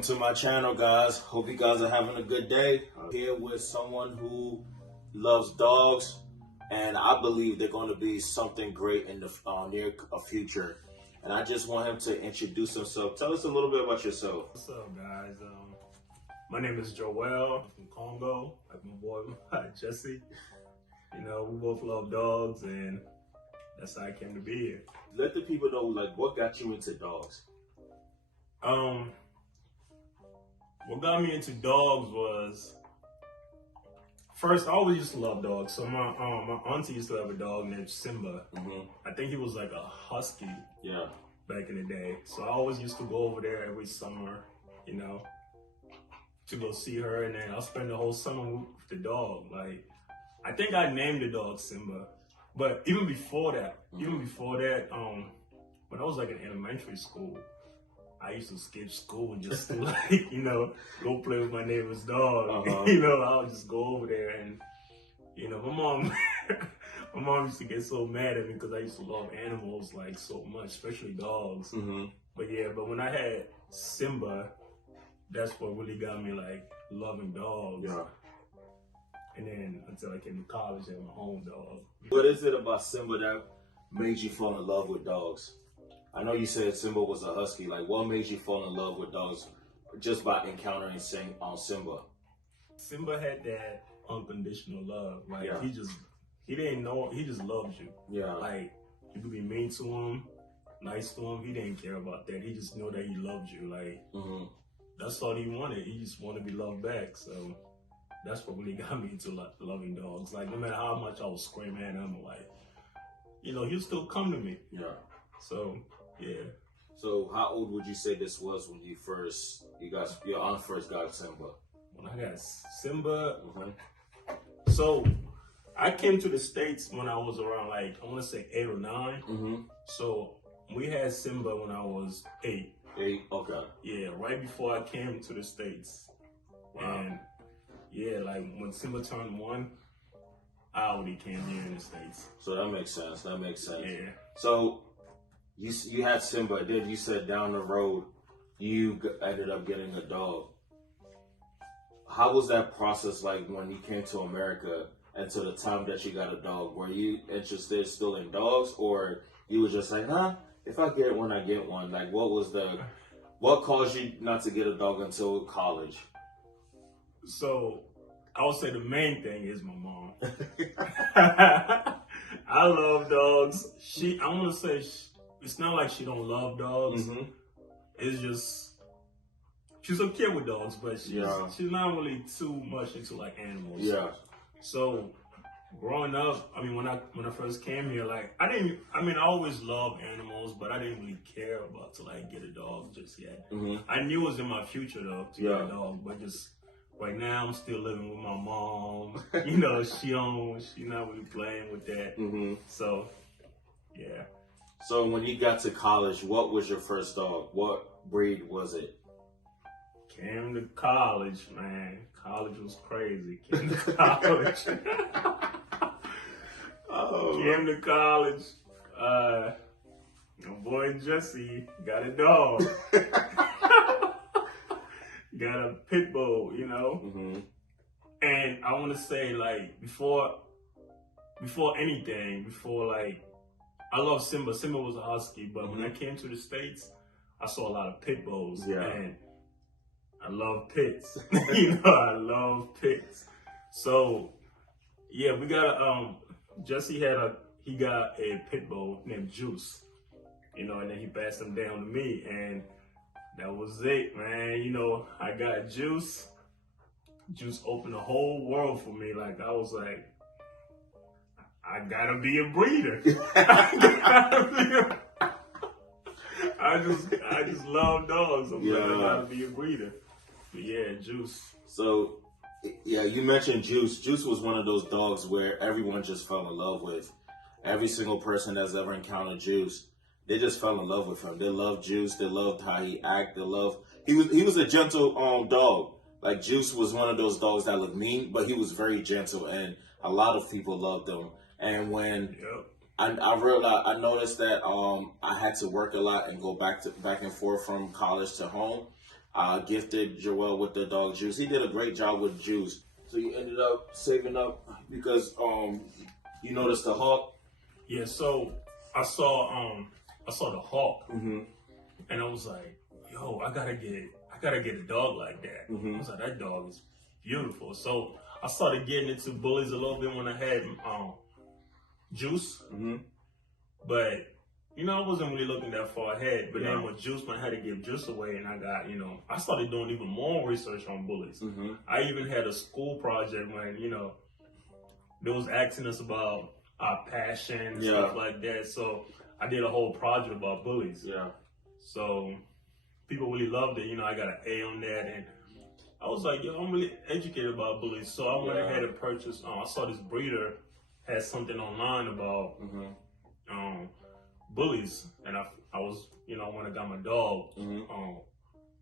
Welcome to my channel, guys. Hope you guys are having a good day. I'm here with someone who loves dogs, and I believe they're going to be something great in the near future. And I just want him to introduce himself. Tell us a little bit about yourself. What's up, guys? My name is Joel. I'm from Congo. Like my boy Jesse. You know, we both love dogs, and that's how I came to be here. Let the people know, like, what got you into dogs. What got me into dogs was, first, I always used to love dogs. So my auntie used to have a dog named Simba. I think he was like a husky. Yeah. Back in the day. So I always used to go over there every summer, you know, to go see her, and then I'll spend the whole summer with the dog. Like, I think I named the dog Simba. But even before that, when I was like in elementary school, I used to skip school just to like, you know, go play with my neighbor's dog. You know, I would just go over there, and, you know, my mom used to get so mad at me because I used to love animals like so much, especially dogs. But when I had Simba, that's what really got me like loving dogs. Yeah. And then until I came to college, I had my own dog. What is it about Simba that made you fall in love with dogs? I know you said Simba was a husky. Like, what made you fall in love with dogs just by encountering Simba? Simba had that unconditional love. Like, he didn't know, he just loves you. Yeah. Like, you could be mean to him, nice to him. He didn't care about that. He just know that he loved you. Like, that's all he wanted. He just wanted to be loved back. So that's what really got me into loving dogs. Like, no matter how much I was screaming at him, like, you know, he'll still come to me. Yeah. So, yeah. So how old would you say this was when your aunt first got Simba? When I got Simba, so I came to the States when I was around, like, I want to say 8 or 9. So we had Simba when I was 8. 8, okay. Yeah, right before I came to the States. Wow. And yeah, like when Simba turned 1, I already came here in the States. So that makes sense. That makes sense. Yeah. So you had Simba, then you said down the road you ended up getting a dog. How was that process like when you came to America and to the time that you got a dog? Were you interested still in dogs, or you were just like, if I get one, I get one? Like, what caused you not to get a dog until college? So I would say the main thing is my mom. I love dogs. I want to say it's not like she don't love dogs. It's just she's okay with dogs, but she's not really too much into like animals. Yeah. So growing up, I mean, when I first came here, like I always loved animals, but I didn't really care about to like get a dog just yet. I knew it was in my future though to get a dog, but just right now I'm still living with my mom. You know, she not really playing with that. So yeah. So when you got to college, what was your first dog? What breed was it? Came to college, man. College was crazy. Came to college. Came to college. My boy Jesse got a dog. Got a pit bull, you know? And I want to say, like, before anything, I love Simba. Simba was a husky, but when I came to the States, I saw a lot of pit bulls. Yeah. And I love pits. You know, I love pits. So, yeah, we got Jesse he got a pit bull named Juice. You know, and then he passed him down to me, and that was it, man. You know, I got Juice. Juice opened the whole world for me. Like, I was like, I gotta be a breeder. I just love dogs. I'm like, I gotta be a breeder. But yeah, Juice. So, yeah, you mentioned Juice. Juice was one of those dogs where everyone just fell in love with. Every single person that's ever encountered Juice, they just fell in love with him. They loved Juice. They loved how he acted. He was a gentle dog. Like, Juice was one of those dogs that looked mean, but he was very gentle, and a lot of people loved him. And when I realized, I noticed that I had to work a lot and go back and forth from college to home. gifted Joel with the dog Juice. He did a great job with Juice. So you ended up saving up because you noticed the hawk. Yeah, so I saw the hawk, and I was like, yo, I gotta get a dog like that. I was like, that dog is beautiful. So I started getting into Bullies a little bit when I had Juice, but I wasn't really looking that far ahead. But then with Juice, when I had to give Juice away, and I got, I started doing even more research on Bullies. I even had a school project when they was asking us about our passion and stuff like that. So I did a whole project about Bullies. Yeah. So people really loved it. I got an A on that, and I was like, yo, I'm really educated about Bullies. So I went ahead and purchased. I saw this breeder had something online about Bullies, and I was, when I got my dog,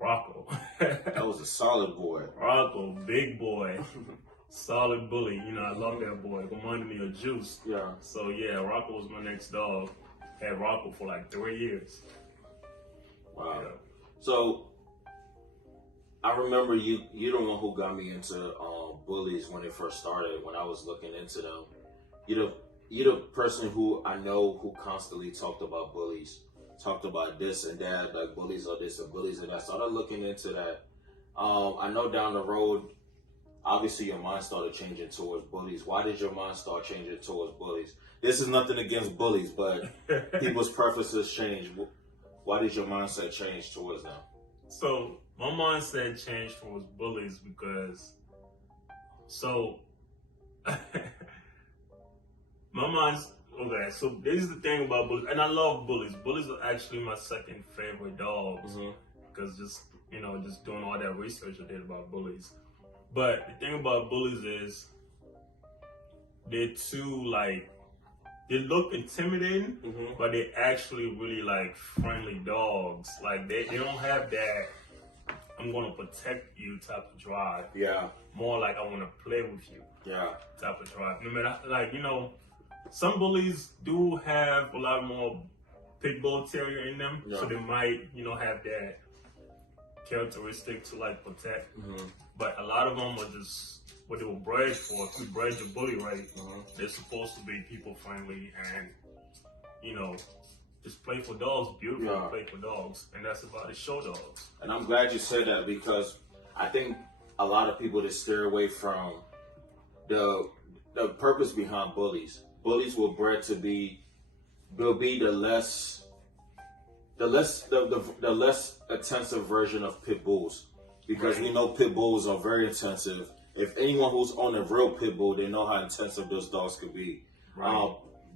Rocco. That was a solid boy. Rocco, big boy. Solid bully, I love that boy. Reminded me of Juice. Yeah. So yeah, Rocco was my next dog. Had Rocco for like 3 years. Wow. Yeah. So I remember you the one who got me into Bullies when it first started. When I was looking into them, you're the person who I know who constantly talked about Bullies, talked about this and that, like Bullies are this and Bullies and that. So I started looking into that. I know down the road, obviously your mind started changing towards Bullies. Why did your mind start changing towards Bullies? This is nothing against Bullies, but people's preferences change. Why did your mindset change towards them? So my mindset changed towards Bullies because, okay, so this is the thing about Bullies, and I love Bullies. Bullies are actually my second favorite dogs because just doing all that research I did about Bullies. But the thing about Bullies is they're too they look intimidating, but they're actually really friendly dogs. Like they don't have that I'm gonna protect you type of drive. Yeah. More like I wanna play with you. Yeah. Type of drive. No matter some Bullies do have a lot more pit bull terrier in them, so they might have that characteristic to protect. But a lot of them are just what they were bred for. If you bred your bully right, they're supposed to be people friendly and just playful dogs, beautiful playful dogs, and that's about the show dogs. And I'm glad you said that because I think a lot of people just steer away from the purpose behind Bullies. Bullies were bred to be the less intensive version of pit bulls, because we know pit bulls are very intensive. If anyone who's on a real pit bull, they know how intensive those dogs could be.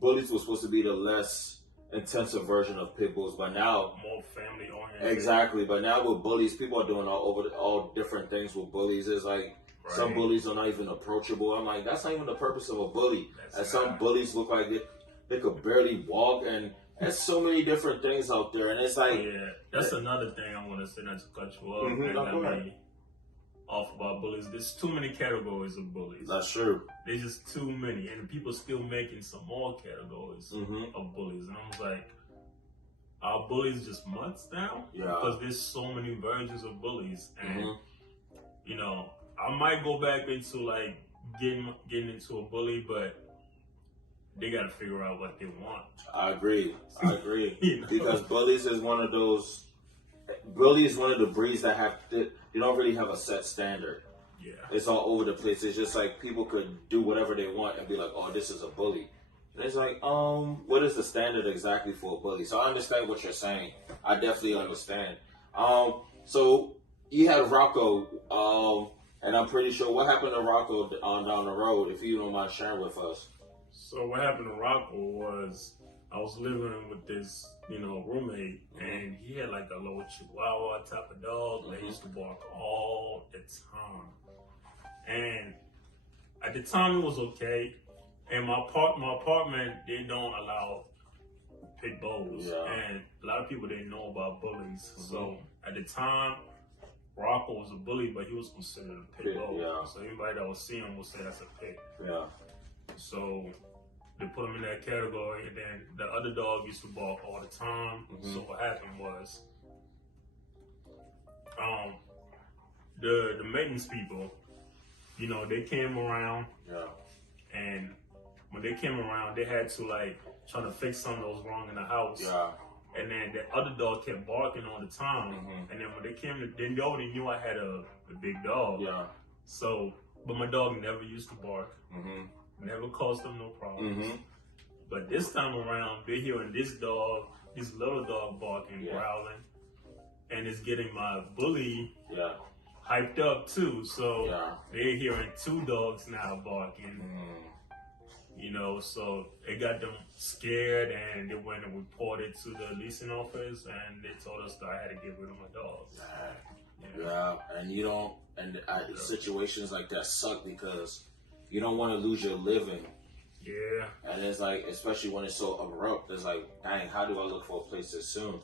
Bullies was supposed to be the less intensive version of pit bulls, but now more family oriented. Exactly, but now with Bullies, people are doing all different things with Bullies. It's some Bullies are not even approachable. I'm like, that's not even the purpose of a bully. And some Bullies look like they could barely walk, and there's so many different things out there, and it's like that's another thing I want to say, not to cut you off. And off about Bullies. There's too many categories of Bullies. That's true. There's just too many, and people still making some more categories of Bullies. And I was like, are Bullies just mutts now? Yeah. Because there's so many versions of Bullies, and I might go back into getting into a bully, but they got to figure out what they want. I agree. Because Bullies is one of those. Bully is one of the breeds that they don't really have a set standard. Yeah. It's all over the place. It's just like people could do whatever they want and be like, oh, this is a bully. And it's like, what is the standard exactly for a bully? So I understand what you're saying. I definitely understand. So you had Rocco, and I'm pretty sure what happened to Rocco down the road, if you don't mind sharing with us. So what happened to Rocco was I was living with this, roommate, and he had a little Chihuahua type of dog that used to bark all the time. And at the time it was okay. And my apartment, they don't allow pit bulls. Yeah. And a lot of people didn't know about bullies. So at the time, Rocco was a bully, but he was considered a pit bull. Yeah. So anybody that would see him would say that's a pit. Yeah. So they put him in that category, and then the other dog used to bark all the time. So what happened was, The maintenance people, you know, they came around, Yeah. and when they came around, they had to like try to fix something that was wrong in the house. Yeah. And then the other dog kept barking all the time. Mhm. And then when they came, they already knew I had a big dog. Yeah. So, but my dog never used to bark. Mhm. Never caused them no problems. Mhm. But this time around, they're hearing this little dog barking, growling, and it's getting my bully Yeah. hyped up too. So Yeah. they're hearing two dogs now barking. Mm. You know, so it got them scared, and they went and reported to the leasing office, and they told us that I had to get rid of my dog. Yeah, and you don't, and situations like that suck because you don't want to lose your living. Yeah. And it's like, especially when it's so abrupt, it's like, dang, how do I look for a place this soon?